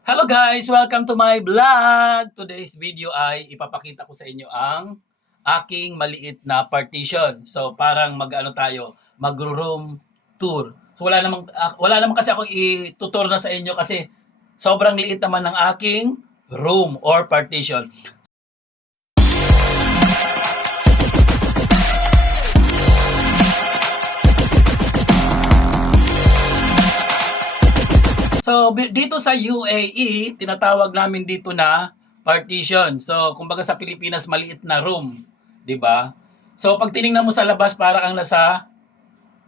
Hello guys! Welcome to my vlog! Today's video ay ipapakita ko sa inyo ang aking maliit na partition. So parang mag-ano tayo, mag-room tour. So wala namang kasi akong i-tutor na sa inyo kasi sobrang liit naman ng aking room or partition. So dito sa UAE, tinatawag namin dito na partition. So kumbaga sa Pilipinas maliit na room, 'di ba? So pag tiningnan mo sa labas para kang nasa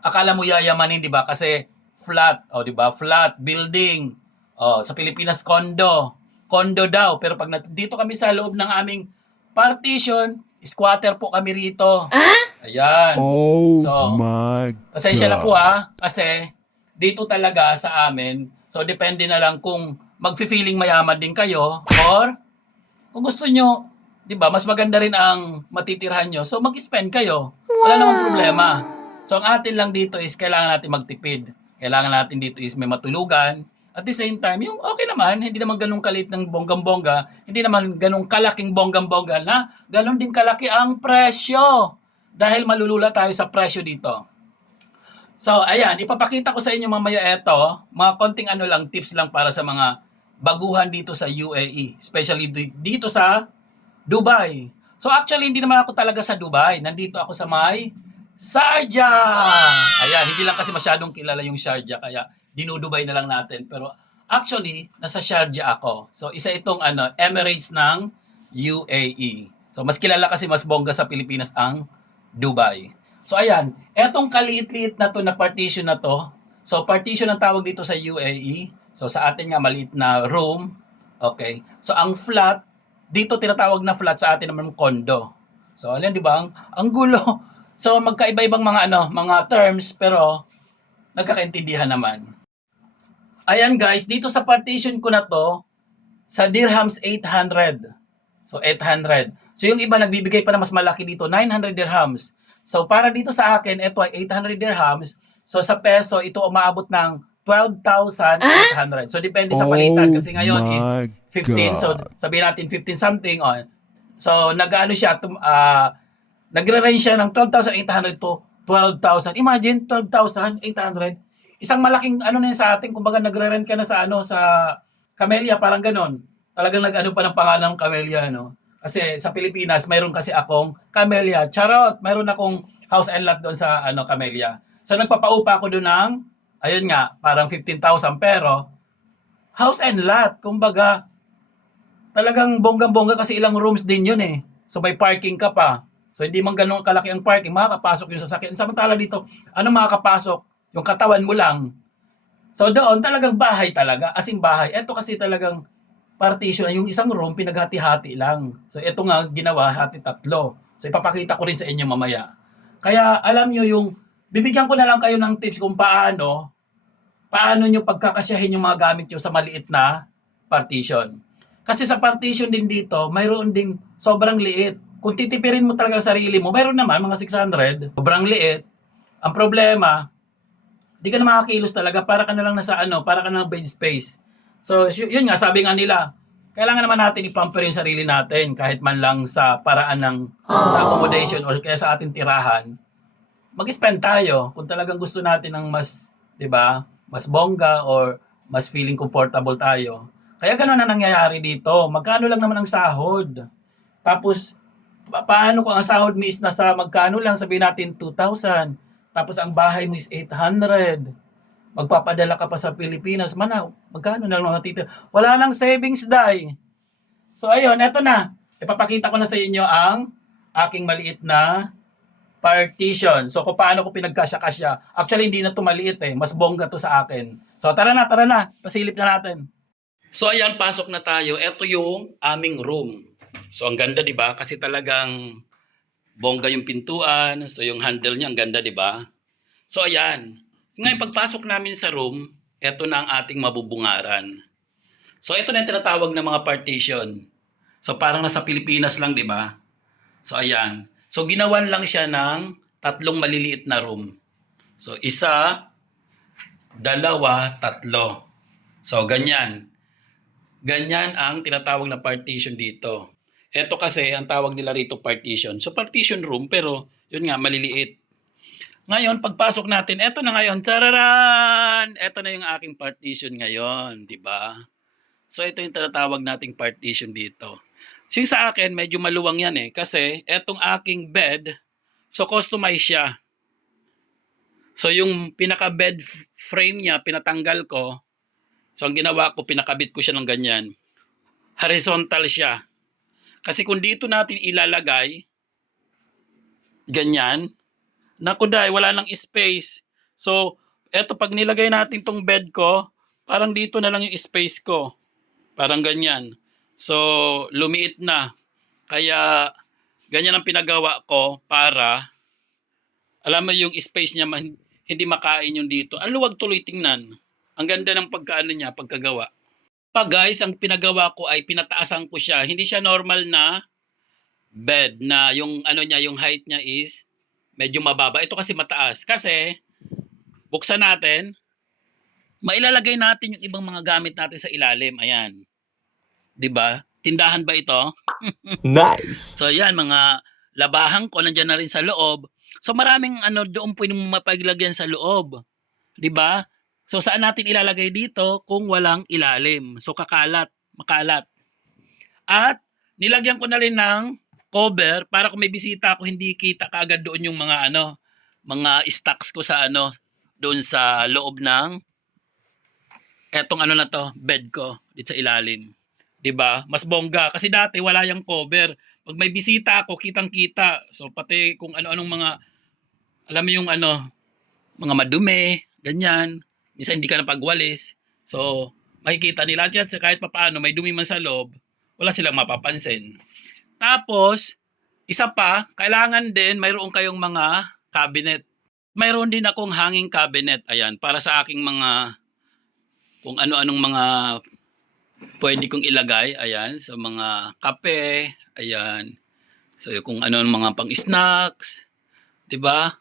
akala mo yayamanin, 'di ba? Kasi flat, 'di ba? Flat building. Sa Pilipinas condo. Condo daw, pero pag dito kami sa loob ng aming partition, squatter po kami rito. Ayan. Oh So, my pasensya na po God. kasi dito talaga sa amin, so depende na lang kung magfi-feeling mayaman din kayo or kung gusto nyo, di ba, mas maganda rin ang matitirhan nyo, so mag-spend kayo. Wala namang problema. So ang atin lang dito is kailangan natin magtipid. Kailangan natin dito is may matulugan. At the same time, yung okay naman, hindi naman ganun kalit ng bonggang-bongga, hindi naman ganun kalaking bonggang-bongga na ganun din kalaki ang presyo. Dahil malulula tayo sa presyo dito. So, ayan, ipapakita ko sa inyo mamaya ito, mga konting ano lang, tips lang para sa mga baguhan dito sa UAE, especially dito sa Dubai. So, actually, hindi naman ako talaga sa Dubai. Nandito ako sa may Sharjah. Ayan, hindi lang kasi masyadong kilala yung Sharjah, kaya dinudubay na lang natin. Pero actually, nasa Sharjah ako. So, isa itong Emirates ng UAE. So, mas kilala kasi mas bongga sa Pilipinas ang Dubai. So ayan, etong kaliit-liit na to na partition na to. So partition ang tawag dito sa UAE. So sa atin nga maliit na room. Okay. So ang flat, dito tinatawag na flat, sa atin naman condo. So alam di ba? Ang gulo. So magkaiba-ibang mga mga terms pero nagkakaintindihan naman. Ayan guys, dito sa partition ko na to, sa dirhams 800. So 800. So yung iba nagbibigay pa na mas malaki dito, 900 dirhams. So para dito sa akin, ito ay 800 dirhams. So sa peso, ito umaabot ng 12,800. So depende sa palitan Oh kasi ngayon is my 15. So God. sabihin natin 15 something on. So nag-ano siya, nagre-range siya ng 12,800 to 12,000. Imagine 12,800. Isang malaking ano na yun sa atin, kumbaga nagre-rent ka na sa sa Camellia, parang ganon. Talagang nag-ano pa ng pangalan ng Camellia, no? Kasi sa Pilipinas, mayroon kasi akong Camellia. Charot! Mayroon akong house and lot doon sa Camellia. So nagpapaupa ako doon ng, ayun nga, parang 15,000 pero house and lot. Kumbaga, talagang bonggang-bongga kasi ilang rooms din yun eh. So may parking ka pa. So hindi man ganun kalaki ang parking, makakapasok yung sasakyan. Samantala dito, ano makakapasok? Yung katawan mo lang. So doon talagang bahay talaga, as in bahay. Ito kasi talagang partition, yung isang room pinaghati-hati lang. So ito nga ginawa, hati tatlo. So ipapakita ko rin sa inyo mamaya. Kaya alam nyo yung, bibigyan ko na lang kayo ng tips kung paano nyo pagkakasyahin yung mga gamit nyo sa maliit na partition. Kasi sa partition din dito, mayroon ding sobrang liit. Kung titipirin mo talaga sa sarili mo, mayroon naman mga 600, sobrang liit. Ang problema, di ka na makakilos talaga, para ka na lang nasa para ka na ng bed space. So, yun nga, sabi nga nila, kailangan naman natin i-pamper yung sarili natin kahit man lang sa paraan ng sa accommodation or kaya sa ating tirahan. Mag-spend tayo kung talagang gusto natin ng mas, 'di ba? Mas bongga or mas feeling comfortable tayo. Kaya ganoon na nangyayari dito. Magkano lang naman ang sahod? Tapos paano kung ang sahod mo is nasa magkano lang, sabihin natin 2,000. Tapos ang bahay mo is 800. Magpapadala ka pa sa Pilipinas, magkano na lang matitira? Wala nang savings dai. So ayun, eto na. Ipapakita ko na sa inyo ang aking maliit na partition. So kung paano ko pinagkasya-kasya. Actually hindi na to maliit eh, mas bongga to sa akin. So tara na. Pasilip na natin. So ayan, pasok na tayo. Ito yung aming room. So ang ganda 'di ba? Kasi talagang bongga yung pintuan. So yung handle niya ang ganda 'di ba? So ayan. Ngayon pagpasok namin sa room, ito na ang ating mabubungaran. So ito na yung tinatawag na mga partition. So parang nasa Pilipinas lang 'di ba? So ayan. So ginawan lang siya ng tatlong maliliit na room. So isa, dalawa, tatlo. So ganyan. Ganyan ang tinatawag na partition dito. Ito kasi ang tawag nila rito partition. So partition room pero yun nga maliliit. Ngayon pagpasok natin, eto na ngayon. Tararan! Eto na yung aking partition ngayon, di ba? So ito yung tinatawag nating partition dito. So yung sa akin medyo maluwang yan kasi etong aking bed, so customize siya. So yung pinaka bed frame niya pinatanggal ko. So ang ginawa ko, pinakabit ko siya ng ganyan. Horizontal siya. Kasi kung dito natin ilalagay, ganyan, naku dahil wala nang space. So, eto pag nilagay natin tong bed ko, parang dito na lang yung space ko. Parang ganyan. So, lumiit na. Kaya, ganyan ang pinagawa ko para, alam mo yung space niya, hindi makain yung dito. Ang luwag tuloy tingnan. Ang ganda ng pagkaano niya, pagkagawa. Pa guys, ang pinagawa ko ay pinataasan ko siya. Hindi siya normal na bed na yung ano niya, yung height niya is medyo mababa. Ito kasi mataas. Kasi buksan natin, mailalagay natin yung ibang mga gamit natin sa ilalim. Ayan. 'Di ba? Tindahan ba ito? Nice. So yan, mga labahan ko nandiyan na rin sa loob. So maraming ano doon pwedeng mapaglagyan sa loob. 'Di ba? So saan natin ilalagay dito kung walang ilalim? So makalat. At nilagyan ko na rin ng cover para kung may bisita ako hindi kita kaagad doon yung mga mga stocks ko sa doon sa loob ng etong na to, bed ko dito sa ilalim. 'Di ba? Mas bongga kasi dati wala yang cover. Pag may bisita ako, kitang-kita. So pati kung ano-anong mga alam mo yung mga madumi, ganyan. Minsan hindi ka na pagwalis. So, makikita nila just kahit papaano may dumi man sa loob, wala silang mapapansin. Tapos, isa pa, kailangan din mayroon kayong mga cabinet. Mayroon din akong hanging cabinet, ayan, para sa aking mga kung ano-anong mga pwede kong ilagay, ayan, so mga kape, ayan. So kung ano mga pang-snacks, 'di ba?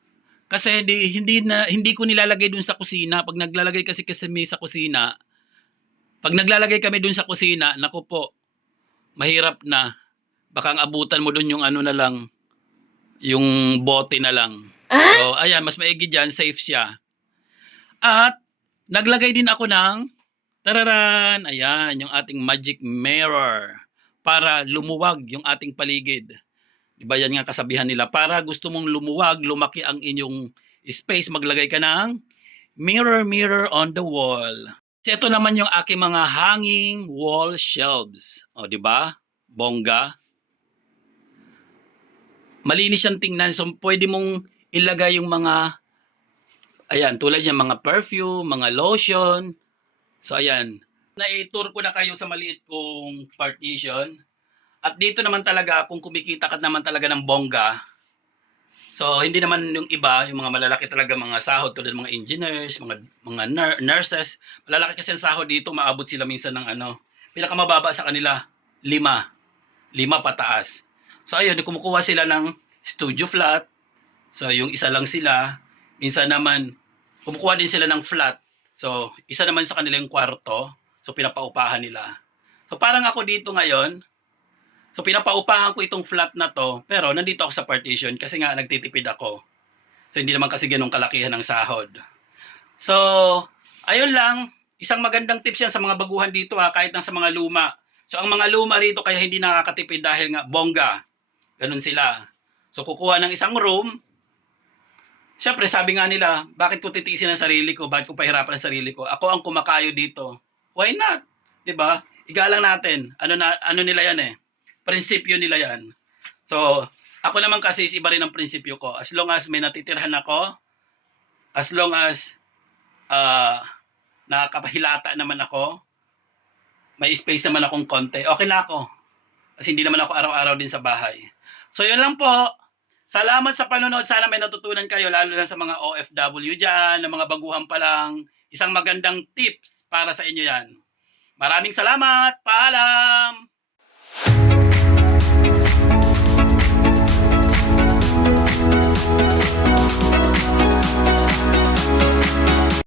Kasi hindi ko nilalagay dun sa kusina. Pag naglalagay kasi may sa kusina, pag naglalagay kami dun sa kusina, naku po, mahirap na. Baka ang abutan mo dun yung na lang, yung bote na lang. So, ayan, mas maigi dyan, safe siya. At, naglagay din ako ng, tararan, ayan, yung ating magic mirror para lumuwag yung ating paligid. Diba yan nga kasabihan nila, para gusto mong lumuwag, lumaki ang inyong space, maglagay ka ng mirror on the wall. So ito naman yung aking mga hanging wall shelves. O di ba? Bongga. Malinis siyang tingnan, so pwede mong ilagay yung mga ayan, tulad yung mga perfume, mga lotion. So ayan, na-tour ko na kayo sa maliit kong partition. At dito naman talaga, kung kumikita ka naman talaga ng bongga, so hindi naman yung iba, yung mga malalaki talaga mga sahod tulad mga engineers, mga nurses, malalaki kasi ang sahod dito, maabot sila minsan ng pinakamababa sa kanila, 5 pataas. So ayun, kumukuha sila ng studio flat. So yung isa lang sila, minsan naman kumukuha din sila ng flat. So isa naman sa kanila yung kwarto, so pinapaupahan nila. So parang ako dito ngayon, so pinapaupahan ko itong flat na to, pero nandito ako sa partition kasi nga nagtitipid ako. So hindi naman kasi ganun kalakihan ng sahod. So, ayun lang, isang magandang tips yan sa mga baguhan dito kahit nang sa mga luma. So ang mga luma rito kaya hindi nakakatipid dahil nga bongga. Ganun sila. So kukuha ng isang room. Syempre sabi nga nila, bakit ko titiisin ang sarili ko? Bakit ko pahirapan ang sarili ko? Ako ang kumakayo dito. Why not? 'Di ba? Igalang natin. Ano nila yan prinsipyo nila yan. So, ako naman kasi is iba rin ang prinsipyo ko. As long as may natitirhan ako, as long as nakakapahilata naman ako, may space naman akong konti, okay na ako. Kasi hindi naman ako araw-araw din sa bahay. So, yun lang po. Salamat sa panonood. Sana may natutunan kayo, lalo na sa mga OFW dyan, na mga baguhan pa lang. Isang magandang tips para sa inyo yan. Maraming salamat. Paalam!